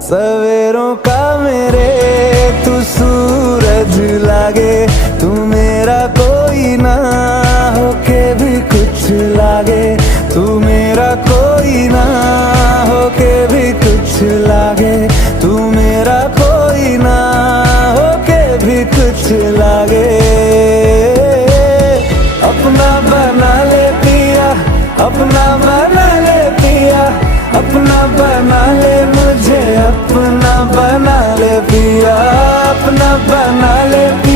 सवेरों का मेरे तू सूरज लागे, तू मेरा कोई ना होके भी कुछ लागे, तू मेरा कोई ना होके भी कुछ लागे, तू मेरा कोई ना होके भी कुछ लागे। अपना बना ले पिया, अपना बना ले पिया, अपना बना ले मुझे, अपना बना ले पिया, अपना बना ले पिया।